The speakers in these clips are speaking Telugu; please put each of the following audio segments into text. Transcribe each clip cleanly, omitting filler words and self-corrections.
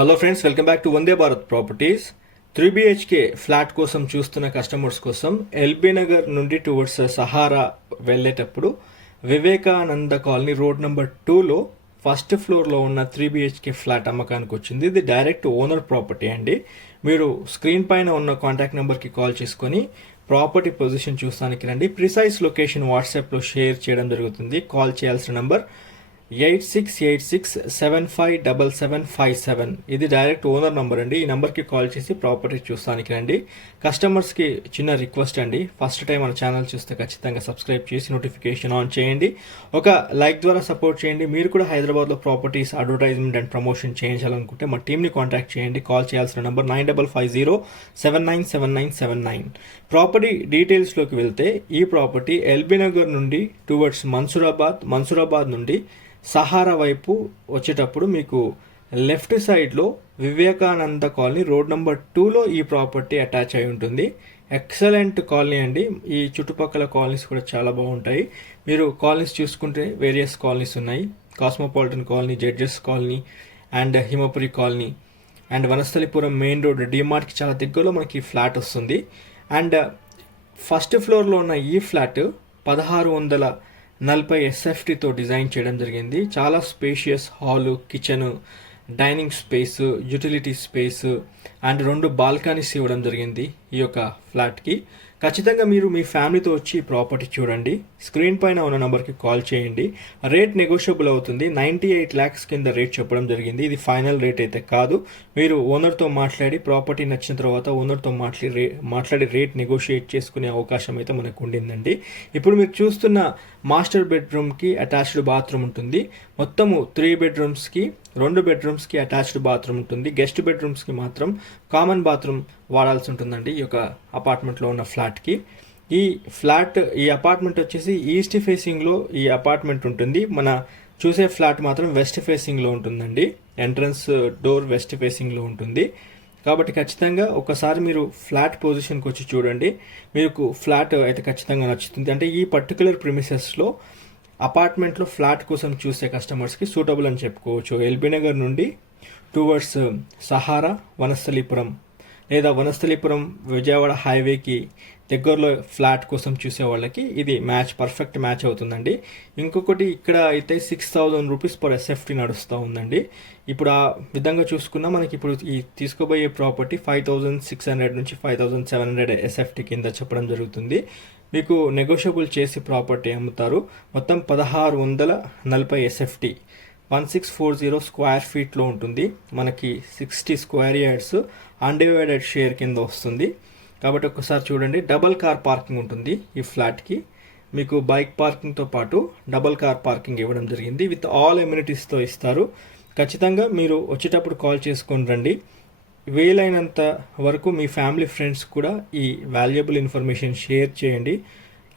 Hello friends, welcome back to Vande Bharat properties. 3BHK flat కోసం చూస్తున్న కస్టమర్స్ కోసం ఎల్బీ నగర్ నుండి టువర్డ్స్ సహారా వెళ్ళేటప్పుడు వివేకానంద కాలనీ రోడ్ నెంబర్ 2లో ఫస్ట్ ఫ్లోర్లో ఉన్న 3BHK ఫ్లాట్ అమ్మకానికి వచ్చింది. ఇది డైరెక్ట్ ఓనర్ ప్రాపర్టీ అండి. మీరు స్క్రీన్ పైన ఉన్న కాంటాక్ట్ నెంబర్కి కాల్ చేసుకొని ప్రాపర్టీ పొజిషన్ చూస్తానికి రండి. ప్రిసైజ్ లొకేషన్ వాట్సాప్లో షేర్ చేయడం జరుగుతుంది. కాల్ చేయాల్సిన నంబర్ 8686757757. ఇది డైరెక్ట్ ఓనర్ నంబర్ అండి. ఈ నెంబర్కి కాల్ చేసి ప్రాపర్టీ చూస్తానికి రండి. కస్టమర్స్కి చిన్న రిక్వెస్ట్ అండి, ఫస్ట్ టైం మన ఛానల్ చూస్తే ఖచ్చితంగా సబ్స్క్రైబ్ చేసి నోటిఫికేషన్ ఆన్ చేయండి. ఒక లైక్ ద్వారా సపోర్ట్ చేయండి. మీరు కూడా హైదరాబాద్లో ప్రాపర్టీస్ అడ్వర్టైజ్మెంట్ అండ్ ప్రమోషన్ చేయించాలనుకుంటే మా టీమ్ని కాంటాక్ట్ చేయండి. కాల్ చేయాల్సిన నంబర్ 9550797979. ప్రాపర్టీ డీటెయిల్స్లోకి వెళ్తే ఈ ప్రాపర్టీ ఎల్బీ నగర్ నుండి టువర్డ్స్ మన్సూరాబాద్ నుండి సహారా వైపు వచ్చేటప్పుడు మీకు లెఫ్ట్ సైడ్లో వివేకానంద కాలనీ రోడ్ నెంబర్ 2లో ఈ ప్రాపర్టీ అటాచ్ అయి ఉంటుంది. ఎక్సలెంట్ కాలనీ అండి. ఈ చుట్టుపక్కల కాలనీస్ కూడా చాలా బాగుంటాయి. మీరు కాలనీస్ చూసుకుంటే వేరియస్ కాలనీస్ ఉన్నాయి. Cosmopolitan colony, judges colony and Himapuri colony and Vanasthalipuram main road డిమార్ట్కి చాలా దగ్గరలో మనకి ఫ్లాట్ వస్తుంది. అండ్ ఫస్ట్ ఫ్లోర్లో ఉన్న ఈ ఫ్లాట్ 1640 SFTతో డిజైన్ చేయడం జరిగింది. చాలా spacious hall, kitchen, dining space, utility space and 2 balconies ఇవ్వడం జరిగింది ఈ యొక్క ఫ్లాట్కి. ఖచ్చితంగా మీరు మీ ఫ్యామిలీతో వచ్చి ప్రాపర్టీ చూడండి. స్క్రీన్ పైన ఉన్న నెంబర్కి కాల్ చేయండి. రేట్ నెగోషియబుల్ అవుతుంది. 98 lakhs కింద రేట్ చెప్పడం జరిగింది. ఇది ఫైనల్ రేట్ అయితే కాదు. మీరు ఓనర్తో మాట్లాడి ప్రాపర్టీ నచ్చిన తర్వాత ఓనర్తో మాట్లాడి రేట్ నెగోషియేట్ చేసుకునే అవకాశం అయితే మనకు ఉండిందండి. ఇప్పుడు మీరు చూస్తున్న మాస్టర్ బెడ్రూమ్కి అటాచ్డ్ బాత్రూమ్ ఉంటుంది. మొత్తము 3 bedrooms కి 2 bedrooms కి అటాచ్డ్ బాత్రూమ్ ఉంటుంది. గెస్ట్ బెడ్రూమ్స్కి మాత్రం కామన్ బాత్రూమ్ వాడాల్సి ఉంటుందండి ఈ యొక్క అపార్ట్మెంట్లో ఉన్న ఫ్లాట్కి. ఈ అపార్ట్మెంట్ వచ్చేసి ఈస్ట్ ఫేసింగ్లో ఈ అపార్ట్మెంట్ ఉంటుంది. మన చూసే ఫ్లాట్ మాత్రం వెస్ట్ ఫేసింగ్లో ఉంటుందండి. ఎంట్రన్స్ డోర్ వెస్ట్ ఫేసింగ్లో ఉంటుంది. కాబట్టి ఖచ్చితంగా ఒకసారి మీరు ఫ్లాట్ పొజిషన్కి వచ్చి చూడండి. మీకు ఫ్లాట్ అయితే ఖచ్చితంగా నచ్చుతుంది. అంటే ఈ పర్టికులర్ ప్రిమిసెస్లో అపార్ట్మెంట్లో ఫ్లాట్ కోసం చూసే కస్టమర్స్కి సూటబుల్ అని చెప్పుకోవచ్చు. ఎల్బీ నగర్ నుండి టువర్డ్స్ సహారా, వనస్థలిపురం లేదా వనస్థలిపురం విజయవాడ హైవేకి దగ్గరలో ఫ్లాట్ కోసం చూసే వాళ్ళకి ఇది పర్ఫెక్ట్ మ్యాచ్ అవుతుందండి. ఇంకొకటి ఇక్కడ అయితే 6000 రూపీస్ పర్ SFT నడుస్తూ ఉందండి. ఇప్పుడు ఆ విధంగా చూసుకున్నా మనకి ఇప్పుడు ఈ తీసుకోబోయే ప్రాపర్టీ 5600 నుంచి 5700 SFT కింద చెప్పడం జరుగుతుంది. మీకు నెగోషియబుల్ చేసి ప్రాపర్టీ అమ్ముతారు. మొత్తం 1640 SFT 1640 స్క్వేర్ ఫీట్లో ఉంటుంది. మనకి 60 స్క్వేర్ యార్డ్స్ అన్డివైడెడ్ షేర్ కింద వస్తుంది. కాబట్టి ఒకసారి చూడండి. డబల్ కార్ పార్కింగ్ ఉంటుంది ఈ ఫ్లాట్కి. మీకు బైక్ పార్కింగ్తో పాటు డబల్ కార్ పార్కింగ్ ఇవ్వడం జరిగింది. విత్ ఆల్ ఎమ్యూనిటీస్తో ఇస్తారు. ఖచ్చితంగా మీరు వచ్చేటప్పుడు కాల్ చేసుకొని రండి. వీలైనంత వరకు మీ ఫ్యామిలీ ఫ్రెండ్స్ కూడా ఈ వాల్యుబుల్ ఇన్ఫర్మేషన్ షేర్ చేయండి.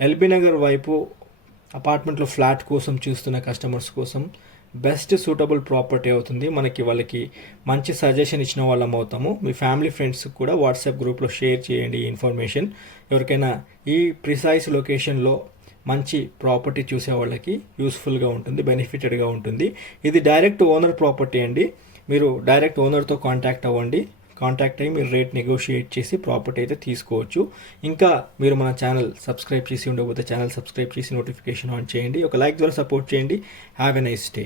ఎల్బీ నగర్ వైపు అపార్ట్మెంట్లో ఫ్లాట్ కోసం చూస్తున్న కస్టమర్స్ కోసం బెస్ట్ సూటబుల్ ప్రాపర్టీ అవుతుంది. వాళ్ళకి మంచి సజెషన్ ఇచ్చిన వాళ్ళం అవుతాము. మీ ఫ్యామిలీ ఫ్రెండ్స్ కూడా వాట్సాప్ గ్రూప్లో షేర్ చేయండి ఈ ఇన్ఫర్మేషన్. ఎవరికైనా ఈ ప్రిసైజ్ లొకేషన్లో మంచి ప్రాపర్టీ చూసే వాళ్ళకి యూస్ఫుల్గా ఉంటుంది, బెనిఫిటెడ్గా ఉంటుంది. ఇది డైరెక్ట్ ఓనర్ ప్రాపర్టీ అండి. మీరు డైరెక్ట్ ఓనర్తో కాంటాక్ట్ అవ్వండి. కాంటాక్ట్ అయ్యి మీరు రేట్ నెగోషియేట్ చేసి ప్రాపర్టీ అయితే తీసుకోవచ్చు. ఇంకా మీరు మన ఛానల్ సబ్స్క్రైబ్ చేసి ఉండకపోతే ఛానల్ సబ్స్క్రైబ్ చేసి నోటిఫికేషన్ ఆన్ చేయండి. ఒక లైక్ ద్వారా సపోర్ట్ చేయండి. Have a nice day.